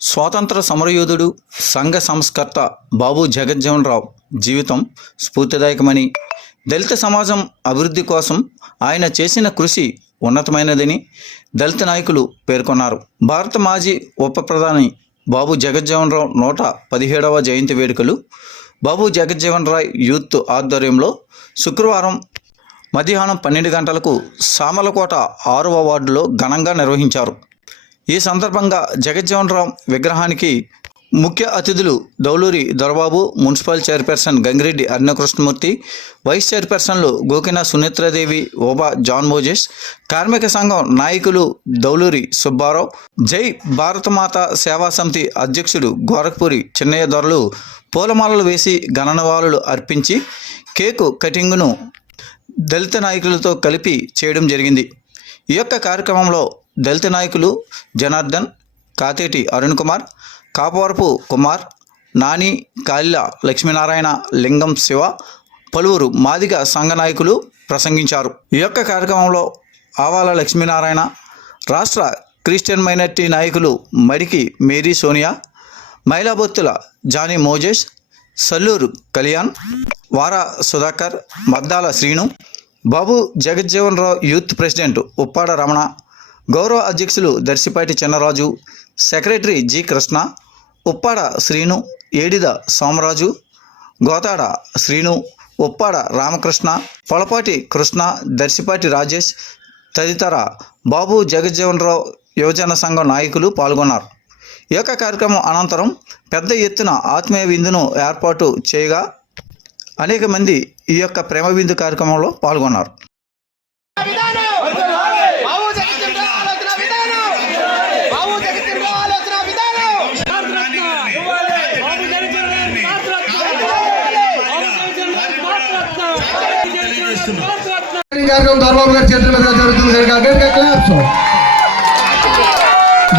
స్వాతంత్ర సమరయోధుడు, సంఘ సంస్కర్త బాబు జగజ్జీవన్ రావు జీవితం స్ఫూర్తిదాయకమని, దళిత సమాజం అభివృద్ధి కోసం ఆయన చేసిన కృషి ఉన్నతమైనదని దళిత నాయకులు పేర్కొన్నారు. భారత మాజీ ఉప ప్రధాని బాబు జగజ్జీవన్ రావు 117వ జయంతి వేడుకలు బాబు జగజ్జీవన్ రాయ్ యూత్ ఆధ్వర్యంలో శుక్రవారం మధ్యాహ్నం 12 గంటలకు సామలకోట 6వ వార్డులో ఘనంగా నిర్వహించారు. ఈ సందర్భంగా జగజ్జీవన్ రావు విగ్రహానికి ముఖ్య అతిథులు Dauluri Dorababu, municipal chairperson Gangireddy Arunakrishnamurthy, vice చైర్పర్సన్లు గోకిన సునేత్రదేవి, ఓబా జాన్ మోజెస్, కార్మిక సంఘం నాయకులు దౌలూరి సుబ్బారావు, జై భారతమాత సేవా సమితి అధ్యక్షుడు గోరఖ్పూరి చిన్నయ్య దొరలు పూలమాలలు వేసి ఘననివాళులు అర్పించి కేకు కటింగ్ను దళిత నాయకులతో కలిపి చేయడం జరిగింది. ఈ యొక్క కార్యక్రమంలో దళిత నాయకులు జనార్దన్, కాతేటి అరుణ్ కుమార్, కాపవరపు కుమార్, నాని, కాలిల లక్ష్మీనారాయణ, లింగం శివ, పలువురు మాదిగ సంఘ నాయకులు ప్రసంగించారు. ఈ యొక్క కార్యక్రమంలో ఆవాల లక్ష్మీనారాయణ, రాష్ట్ర క్రిస్టియన్ మైనార్టీ నాయకులు Madiki Mary Sonia, Mylabottula Johnny Moses, Salluru Kalyan, Vara Sudhakar, Maddala Srinu, Babu Jagjivan Rao youth president Uppada Ramana, గౌరవ అధ్యక్షులు దర్శిపాటి చిన్నరాజు, సెక్రటరీ జి కృష్ణ, ఉప్పాడ శ్రీను, ఏడిద సోమరాజు, గోతాడ శ్రీను, ఉప్పాడ రామకృష్ణ, పొలపాటి కృష్ణ, దర్శిపాటి రాజేష్ తదితర బాబు జగజ్జీవన్ రావు యువజన సంఘం నాయకులు పాల్గొన్నారు. ఈ యొక్క కార్యక్రమం అనంతరం పెద్ద ఎత్తున ఆత్మీయ విందును ఏర్పాటు చేయగా అనేక మంది ఈ యొక్క ప్రేమ విందు కార్యక్రమంలో పాల్గొన్నారు. దొరబాబు గారి చేతుల మీద జరుగుతుంది.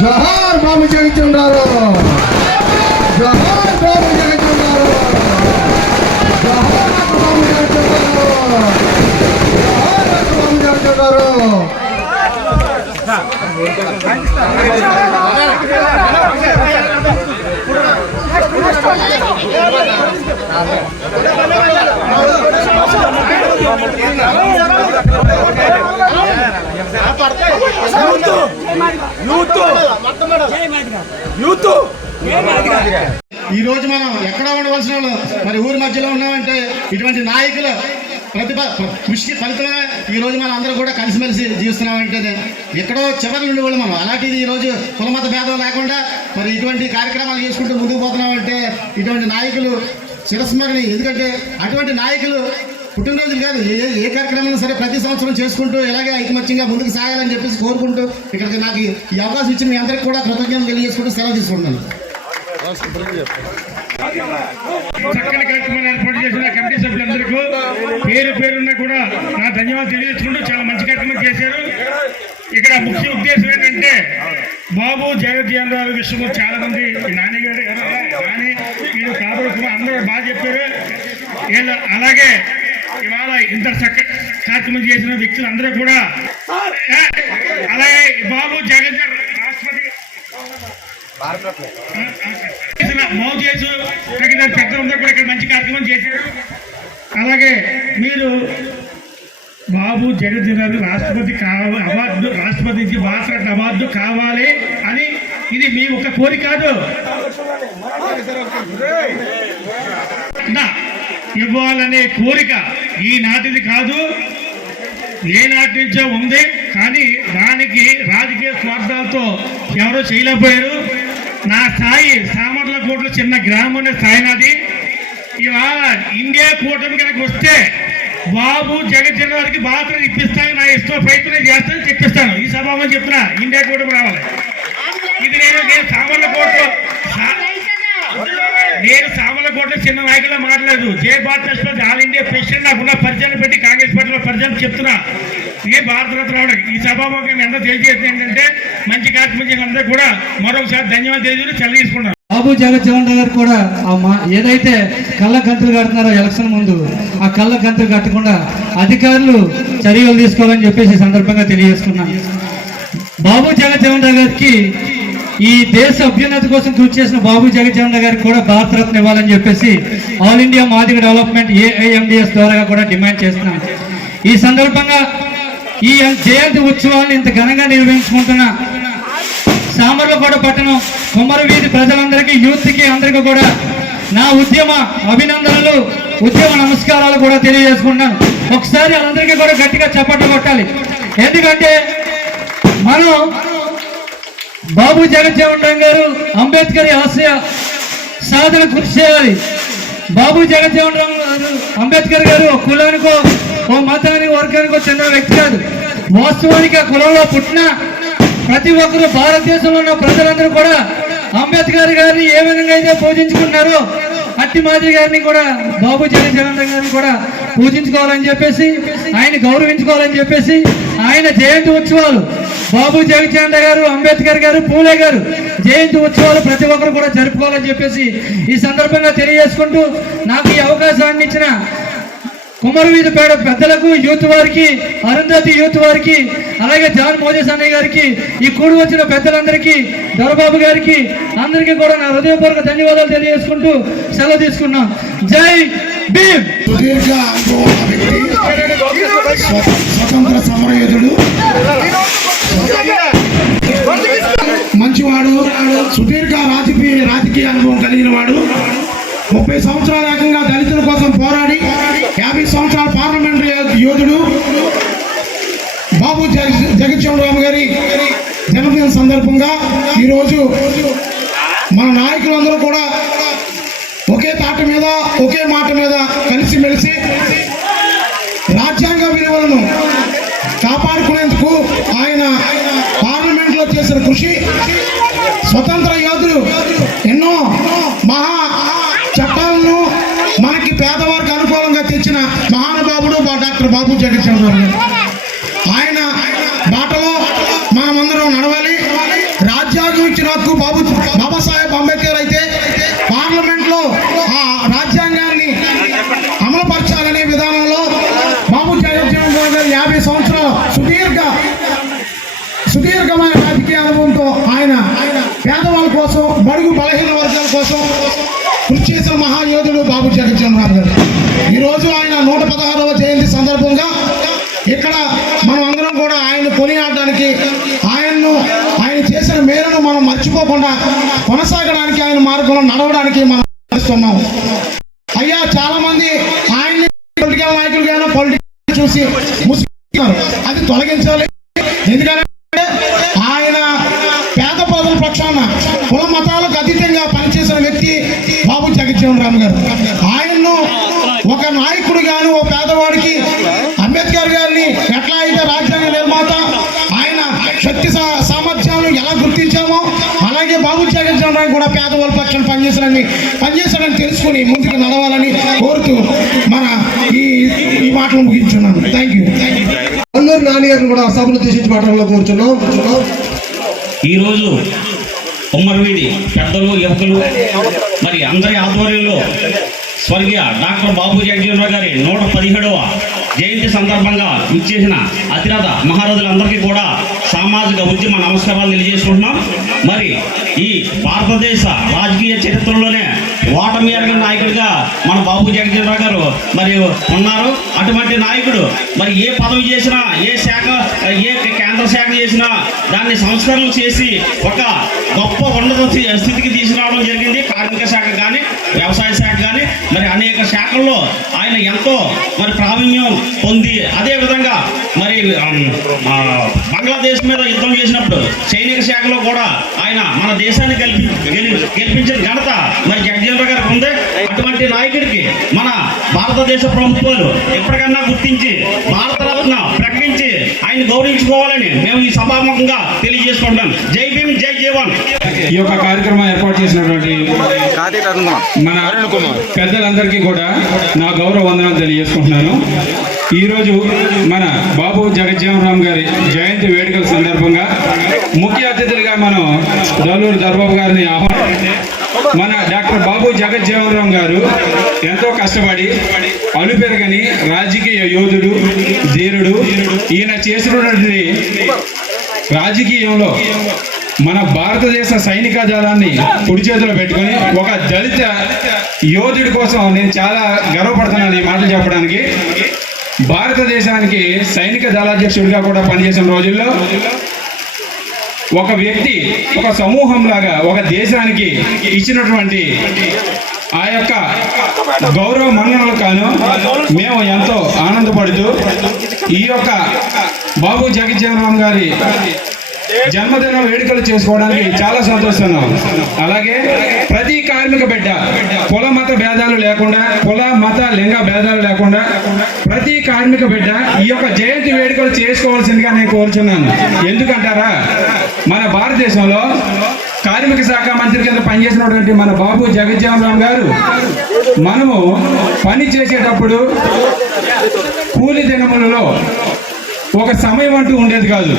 జోహార్ బాబు జగజ్జీవన్ రావు, జోహార్ బాబు జగజ్జీవన్ రావు, జోహార్ బాబు జగజ్జీవన్ రావు, జోహార్ బాబు జగజ్జీవన్ రావు. ఈ రోజు మనం ఎక్కడ ఉండవలసిన వాళ్ళు మరి ఊరి మధ్యలో ఉన్నామంటే ఇటువంటి నాయకుల ప్రతిభ కృషి ఫలితమే ఈ రోజు మనం అందరూ కూడా కలిసిమెలిసి జీవిస్తున్నామంటే ఎక్కడో చివరి నుండి కూడా మనం అలాంటిది ఈ రోజు కులమత భేదం లేకుండా మరి ఇటువంటి కార్యక్రమాలు చేసుకుంటూ ముందుకు పోతున్నామంటే ఇటువంటి నాయకులు చిరస్మరణి. ఎందుకంటే అటువంటి నాయకులు పుట్టినరోజులు కాదు, ఏ కార్యక్రమం సరే ప్రతి సంవత్సరం చేసుకుంటూ ఇలాగే ఐకమత్యంగా ముందుకు సాగాలని చెప్పేసి కోరుకుంటూ ఇక్కడికి నాకు ఈ అవకాశం ఇచ్చిన మీ అందరికీ కూడా కృతజ్ఞతలు తెలియజేసుకుంటూ సెలవు తీసుకుంటున్నాను. చక్కని కార్యక్రమాన్ని ఏర్పాటు చేసిన కమిటీ సభ్యులందరికీ పేరు పేరున్నా కూడా నా ధన్యవాదాలు తెలియజేసుకుంటూ చాలా మంచి కార్యక్రమం చేశారు. ఇక్కడ ముఖ్య ఉద్దేశం ఏంటంటే బాబు జగజ్జీవన్ రావు విషయంలో చాలా మంది నాని గారు కానీ మీరు కాబట్టి అందరూ బాగా చెప్పారు. అలాగే ఇవాళ ఇంత కార్యక్రమం చేసిన వ్యక్తులు అందరూ కూడా అలాగే బాబు జగజ్జీవన్ రాష్ట్రపతి మౌజేసు పెద్దలందరూ కూడా ఇక్కడ మంచి కార్యక్రమం చేశారు. అలాగే మీరు బాబు జగజ్జీవన్ రాష్ట్రపతి అవార్డు, రాష్ట్రపతి భారతరత్న అవార్డు కావాలి అని ఇది మీ ఒక కోరిక కాదు, ఇవ్వాలనే కోరిక ఈనాటిది కాదు, ఏ నాటి నుంచో ఉంది. కానీ దానికి రాజకీయ స్వార్థాలతో ఎవరో చేయలేకపోయారు. నా స్థాయి సామర్లకోటలో చిన్న గ్రామం స్థాయి నాది. ఇవాళ ఇండియా కూటమి కనుక వస్తే బాబు జగజ్జీవన్ రావుకి బాధ్యత ఇప్పిస్తాను, నా ఇష్టం ప్రయత్నం చేస్తాను చెప్పిస్తాను. ఈ సభలో చెప్తున్నా ఇండియా కూటమి రావాలి. ఇది నేను సామర్లకోటలో చిన్న నాయకులా మాట్లాడలేదు. జయ భారత ఆల్ ఇండియా ప్రెసిడెంట్ నాకున్న పరిచయం పెట్టి కాంగ్రెస్ పార్టీలో పరిచయం చెప్తున్నా. ఇదే భారతరత్న రావడం ఈ సభాముఖంగా మీ అందరూ తెలియజేసింది ఏంటంటే మంచి కార్యక్రమం అందరూ కూడా మరొకసారి ధన్యవాదాలు తెలియజేసి సెలవు తీసుకున్నాను. బాబు జగజ్జీవన్ రావు గారు కూడా ఏదైతే కళ్ళ గంతులు కడుతున్నారో ఎలక్షన్ ముందు ఆ కళ్ళ గంతులు కట్టకుండా అధికారులు చర్యలు తీసుకోవాలని చెప్పేసి సందర్భంగా తెలియజేసుకున్నాను. బాబు జగజ్జీవన్ రావు గారికి ఈ దేశ అభ్యున్నతి కోసం కృషి చేసిన బాబు జగజ్జీవన్ గారికి కూడా భారతరత్న ఇవ్వాలని చెప్పేసి all India Madiga development AIMDS ద్వారా కూడా డిమాండ్ చేస్తున్నాం. ఈ సందర్భంగా ఈ జయంతి ఉత్సవాన్ని ఇంత ఘనంగా నిర్వహించుకుంటున్న సామర్లకోట పట్టణం కుమ్మరి వీధి ప్రజలందరికీ, యూత్కి అందరికీ కూడా నా ఉద్యమ అభినందనలు, ఉద్యమ నమస్కారాలు కూడా తెలియజేసుకుంటున్నాను. ఒకసారి వాళ్ళందరికీ కూడా గట్టిగా చప్పట్లు కొట్టాలి. ఎందుకంటే మనం బాబు జగజ్జీవన్ రామ్ గారు అంబేద్కర్ ఆశయ సాధన కృషి చేయాలి. బాబు జగజ్జీవన్ రామ్ గారు అంబేద్కర్ గారు ఒక కులానికో, ఓ మతానికి, వర్గానికో చెందిన వ్యక్తి కాదు. వాస్తవానికి ఆ కులంలో పుట్టిన ప్రతి ఒక్కరు, భారతదేశంలో ఉన్న ప్రజలందరూ కూడా అంబేద్కర్ గారిని ఏ విధంగా అయితే పూజించుకున్నారో అట్టి మాదిరి గారిని కూడా, బాబు జగజ్జీవన్ రామ్ గారిని కూడా పూజించుకోవాలని చెప్పేసి, ఆయన గౌరవించుకోవాలని చెప్పేసి ఆయన జయంతి ఉత్సవాలు, బాబు జగజ్జీవన్ రామ్ గారు, అంబేద్కర్ గారు, పూలే గారు జయంతి ఉత్సవాలు ప్రతి ఒక్కరు కూడా జరుపుకోవాలని చెప్పేసి ఈ సందర్భంగా తెలియజేసుకుంటూ, నాకు ఈ అవకాశాన్ని ఇచ్చిన కుమ్మరి వీధి పేడ పెద్దలకు, యూత్ వారికి, అరుంధతి యూత్ వారికి, అలాగే జాన్ మోజెస్ అన్నయ్య గారికి, ఈ కూడి వచ్చిన పెద్దలందరికీ, దొరబాబు గారికి, అందరికీ కూడా నా హృదయపూర్వక ధన్యవాదాలు తెలియజేసుకుంటూ సెలవు తీసుకున్నాం. జై భీమ్. సుదీర్ఘ అనుభవం ఉన్న వ్యక్తి, స్వతంత్ర సమరయోధుడు, మంచివాడు, సుదీర్ఘ రాజకీయ అనుభవం కలిగిన వాడు. 30 సంవత్సరాల ఏకంగా దళితుల కోసం పోరాడి 50 సంవత్సరాల పార్లమెంటరీ యోధుడు బాబు జగజ్జీవన్ రామ్ గారి జన్మదిన సందర్భంగా ఈరోజు మన నాయకులందరూ కూడా ఒకే తాట మీద, ఒకే మాట మీద కలిసిమెలిసి రాజ్యాంగ విలువలను కాపాడుకునేందుకు ఆయన పార్లమెంట్లో చేసిన కృషి, స్వతంత్ర యోధులు ఎన్నో మహా చట్టాలను మనకి పేదవారికి అనుకూలంగా తెచ్చిన మహానుభావుడు డాక్టర్ బాబు జగజ్జీవన్ రామ్ గారు. ఆయన బాటలో మనమందరం నడవాలి. రాజ్యాంగం ఇచ్చిన హక్కు బాబాసాహెబ్ అంబేద్కర్ అయితే పార్లమెంట్లో ఆ రాజ్యాంగాన్ని అమలుపరచాలనే విధానంలో బాబు జగజ్జీవన్ రామ్ గారు 50 సంవత్సరాల సుదీర్ఘమైన రాజకీయ అనుభవంతో ఆయన పేదవాళ్ళ కోసం, బడుగు బలహీన వర్గాల కోసం కృషి చేసిన మహాయోధుడు బాబు జగజ్జీవన్ రామ్ గారు. ఈరోజు ఆయన 116వ జయంతి సందర్భంగా ఇక్కడ మనం అందరం కూడా ఆయన కొనియాడడానికి, ఆయన చేసిన మేలును మనం మర్చిపోకుండా కొనసాగడానికి, ఆయన మార్గంలో నడవడానికి మనం చేస్తున్నాం. అయ్యా, చాలా మంది ఆయన్ని పొలిటికల్ నాయకులుగానో పొలిటికల్ చూసి ముసుగుతున్నారు. అది తొలగించాలి. ఎందుకంటే ఆయన పేద ప్రజల పక్షాన, కుల మతాలకు అతీతంగా పనిచేసిన వ్యక్తి బాబు జగజ్జీవన్ రామ్ గారు. ఆయన్ను ఒక నాయకుడిగాను, ఓ పేదవాడికి అంబేద్కర్ గారిని ఎట్లా అయితే రాజ్యాంగ నిర్మాత, ఆయన శక్తి సామర్థ్యాలను ఎలా గుర్తించామో అలాగే బాబు జగజ్జీవన్ రామ్ కూడా పేదవాళ్ళ పక్షాన పనిచేశాడని తెలుసుకుని ముందుకు నడవాలని కోరుతూ మన ఈ మాటలు ముగించున్నాను. Thank you. అందరూ నాని గారిని కూడా సభను తీసి మాటల్లో కోరుతున్నాం. ఈరోజు కుమ్మరివీధి పెద్దలు, యువకులు, మరి అందరి ఆధ్వర్యంలో స్వర్గీయ డాక్టర్ బాబు జగజ్జీవన్ రామ్ గారి 117వ జయంతి సందర్భంగా ఇచ్చేసిన అతిరథ మహారథులందరికీ కూడా సామాజిక ఉద్యమ నమస్కారాలు తెలియజేసుకుంటున్నాం. మరి ఈ భారతదేశ రాజకీయ చరిత్రలోనే ఓటమి ఎరగని నాయకుడిగా మన బాబు జగజ్జీవన్ రామ్ గారు మరి ఉన్నారు. అటువంటి నాయకుడు మరి ఏ పదవి చేసినా, ఏ కేంద్ర శాఖ చేసినా దాన్ని సంస్కరణలు చేసి ఒక గొప్ప ఉన్నత స్థితికి తీసుకురావడం జరిగింది. కార్మిక శాఖ కానీ, వ్యవసాయ శాఖ కానీ, మరి అనేక శాఖల్లో ఆయన ఎంతో మరి ప్రావీణ్యం పొంది, అదేవిధంగా మరి బంగ్లాదేశ్ మీద యుద్ధం చేసినప్పుడు సైనిక శాఖలో కూడా ఆయన మన దేశాన్ని గెలిపించిన ఘనత మరి జగజ్జీవన్ రామ్ గారికి ఉంది. అటువంటి నాయకుడికి మన భారతదేశ ప్రభుత్వాలు ఎప్పటికన్నా గుర్తించి భారతరత్న ప్రకటించి ఆయన గౌరవించుకోవాలని మేము ఈ సభాముఖంగా తెలియజేసుకుంటాం. జై భీమ్, జై జవాన్. ఈ యొక్క కార్యక్రమం ఏర్పాటు చేసినటువంటి మన పెద్దలందరికీ కూడా నా గౌరవ వందనాలు తెలియజేసుకుంటున్నాను. ఈరోజు మన బాబు జగజ్జీవన్ రామ్ గారి జయంతి వేడుకల సందర్భంగా ముఖ్య అతిథులుగా మనం దొల్లూరు దొరబాబు గారిని ఆహ్వానించి, మన డాక్టర్ బాబు జగజ్జీవన్ రామ్ గారు ఎంతో కష్టపడి అలుపెరగని రాజకీయ యోధుడు, ధీరుడు. ఈయన చేసినటువంటి రాజకీయంలో మన భారతదేశ సైనిక దళాన్ని కుడి చేతిలో పెట్టుకొని ఒక దళిత యోధుడి కోసం నేను చాలా గర్వపడుతున్నాను ఈ మాటలు చెప్పడానికి. భారతదేశానికి సైనిక దళాధ్యక్షుడిగా కూడా పనిచేసిన రోజుల్లో ఒక వ్యక్తి ఒక సమూహం లాగా ఒక దేశానికి ఇచ్చినటువంటి ఆ యొక్క గౌరవ మన్ననలు కాను మేము ఎంతో ఆనందపడుతూ ఈ యొక్క బాబు జగజ్జీవన్ రామ్ గారి జన్మదిన వేడుకలు చేసుకోవడానికి చాలా సంతోషిస్తున్నాం. అలాగే ప్రతి కార్మిక బిడ్డ కుల మత భేదాలు లేకుండా, కుల మత లింగ భేదాలు లేకుండా ప్రతి కార్మిక బిడ్డ ఈ యొక్క జయంతి వేడుకలు చేసుకోవాల్సిందిగా నేను కోరుచున్నాను. ఎందుకంటారా, మన భారతదేశంలో కార్మిక శాఖ మంత్రి కింద పనిచేసినటువంటి మన బాబు జగజ్జీవన్ రామ్ గారు మనము పని చేసేటప్పుడు కూలి దినములలో ఒక సమయం అంటూ ఉండేది కాదు.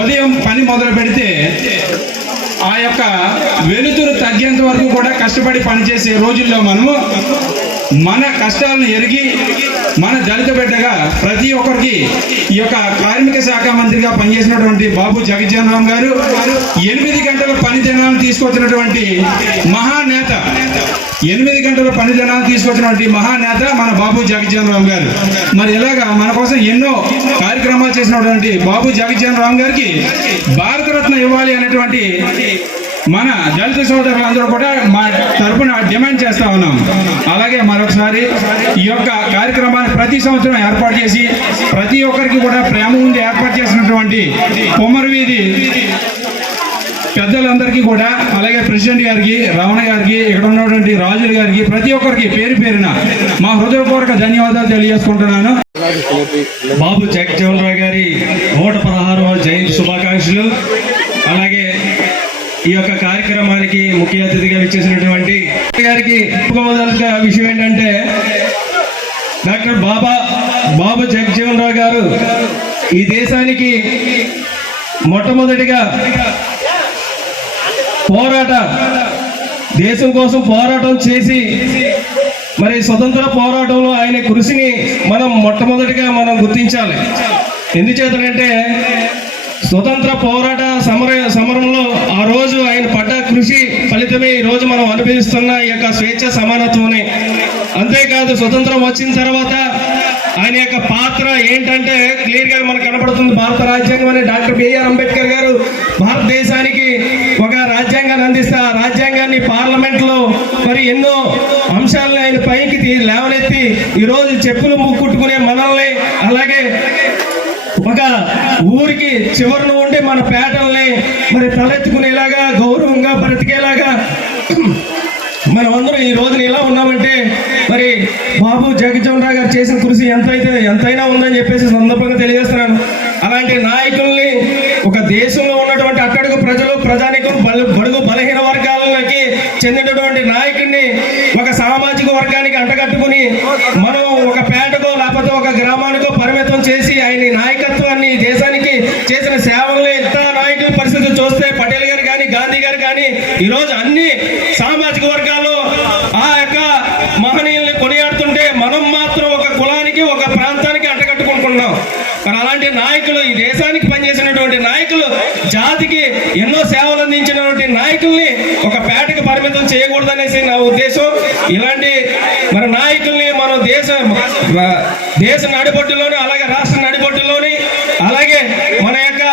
ఉదయం పని మొదలు పెడితే ఆ యొక్క వెలుతురు తగ్గేంత వరకు కూడా కష్టపడి పనిచేసే రోజుల్లో మనము మన కష్టాలను ఎరిగి మన దళిత బిడ్డగా ప్రతి ఒక్కరికి ఈ యొక్క కార్మిక శాఖ మంత్రిగా పనిచేసినటువంటి బాబు జగజ్జీవన్ రామ్ గారు 8 గంటల పని దినాలను తీసుకొచ్చినటువంటి మహానేత, 8 గంటల పని దినాలను తీసుకొచ్చినటువంటి మహానేత మన బాబు జగజ్జీవన్ రామ్ గారు. మరి ఇలాగా మన కోసం ఎన్నో కార్యక్రమాలు చేసినటువంటి బాబు జగజ్జీవన్ రామ్ గారికి భారతరత్న ఇవ్వాలి అనేటువంటి మన దళిత సోదరులందరూ కూడా మా తరఫున డిమాండ్ చేస్తా ఉన్నాం. అలాగే మరొకసారి ఈ యొక్క కార్యక్రమాన్ని ప్రతి సంవత్సరం ఏర్పాటు చేసి ప్రతి ఒక్కరికి కూడా ప్రేమ ఉండి ఏర్పాటు చేసినటువంటి కొమరవీధి పెద్దలందరికీ కూడా, అలాగే ప్రెసిడెంట్ గారికి, రమణ గారికి, ఇక్కడ ఉన్నటువంటి రాజుల గారికి, ప్రతి ఒక్కరికి పేరు పేరున మా హృదయపూర్వక ధన్యవాదాలు తెలియజేసుకుంటున్నాను. బాబు జగజ్జీవన్ రామ్ గారి 116వ జయంతి శుభాకాంక్షలు. అలాగే ఈ యొక్క కార్యక్రమానికి ముఖ్య అతిథిగా విచ్చేసినటువంటి గారికి చెప్పుకోవలసిన విషయం ఏంటంటే, డాక్టర్ బాబు జగజ్జీవన్ రామ్ గారు ఈ దేశానికి మొట్టమొదటిగా దేశం కోసం పోరాటం చేసి మరి స్వతంత్ర పోరాటంలో ఆయన కృషిని మనం మొట్టమొదటిగా మనం గుర్తించాలి. ఎందుచేతనంటే స్వతంత్ర పోరాట సమరంలో ఆ రోజు ఆయన పడ్డ కృషి ఫలితమే ఈ రోజు మనం అనుభవిస్తున్న ఈ యొక్క స్వేచ్ఛ సమానత్వమే. అంతేకాదు స్వతంత్రం వచ్చిన తర్వాత ఆయన యొక్క పాత్ర ఏంటంటే క్లియర్ గా మనకు కనపడుతుంది. భారత రాజ్యాంగం అని డాక్టర్ బిఆర్ అంబేద్కర్ గారు భారతదేశానికి ఒక రాజ్యాంగాన్ని అందిస్తే ఆ రాజ్యాంగాన్ని పార్లమెంట్ లో మరి ఎన్నో అంశాలను ఆయన పైకి లేవనెత్తి ఈరోజు చెప్పులు ముక్కుట్టుకునే మనల్ని, అలాగే ఒక ఊరికి చివరన ఉండి మన పేటల్ని మరి తలెత్తుకునేలాగా గౌరవంగా బ్రతికేలాగా మనమందరం ఈ రోజున ఇలా ఉన్నామంటే మరి బాబు జగజ్జీవన్ రామ్ గారు చేసిన కృషి ఎంతైనా ఉందని చెప్పేసి సందర్భంగా తెలియజేస్తున్నాను. అలాంటి నాయకుల్ని ఒక దేశంలో ఉన్నటువంటి అట్టడుగు ప్రజలు, ప్రజానికం, బడుగు బలహీన వర్గాలకి చెందినటువంటి నాయకుడిని ఒక సామాజిక వర్గానికి అంటగట్టుకుని మనం ఒక పేటకో లేకపోతే ఒక గ్రామానికో పరిమితం చేసి ఆయన నాయకత్వాన్ని దేశానికి చేసిన సేవల్ని ఇంత నాయకుల పరిస్థితి చూస్తే పటేల్ గారు కానీ, గాంధీ గారు కానీ ఈరోజు అన్ని సామాజిక వర్గాలు ఆ యొక్క మహనీయుల్ని కొనియాడుతుంటే మనం మాత్రం ఒక కులానికి, ఒక ప్రాంతానికి అంటగట్టుకుంటున్నాం. మరి అలాంటి నాయకులు, ఈ దేశానికి పనిచేసినటువంటి నాయకులు, జాతికి ఎన్నో సేవలు అందించినటువంటి నాయకుల్ని ఒక పేటకు పరిమితం చేయకూడదనేసి నా ఉద్దేశం. ఇలాంటి మన నాయకుల్ని మనం దేశ నడిబొడ్డులోని, అలాగే రాష్ట్ర నడిబొడ్డులోని, అలాగే మన యొక్క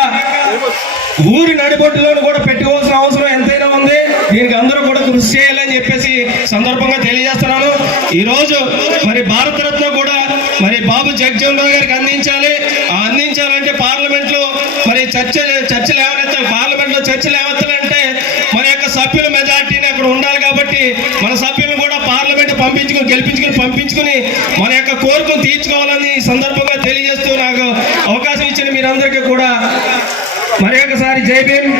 ఊరి నడిబొడ్డులోని కూడా పెట్టుకోవాల్సిన అవసరం ఎంతైనా ఉంది. దీనికి అందరూ కూడా కృషి చేయాలని చెప్పేసి సందర్భంగా తెలియజేస్తున్నాను. ఈరోజు మరి భారతరత్న కూడా మరి బాబు జగజ్జీవన్ రామ్ గారికి అందించాలంటే పార్లమెంట్ లో మరి చర్చలు ఏమైతే పార్లమెంట్ లో చర్చలు ఏమవుతాయంటే మన యొక్క సభ్యుల మెజార్టీని అక్కడ ఉండాలి. కాబట్టి మన సభ్యులను కూడా పార్లమెంట్ పంపించుకుని మన యొక్క కోరికను తీర్చుకోవాలని సందర్భంగా తెలియజేస్తూ నాకు అవకాశం ఇచ్చిన మీరందరికీ కూడా మరి ఒకసారి జై భీమ్.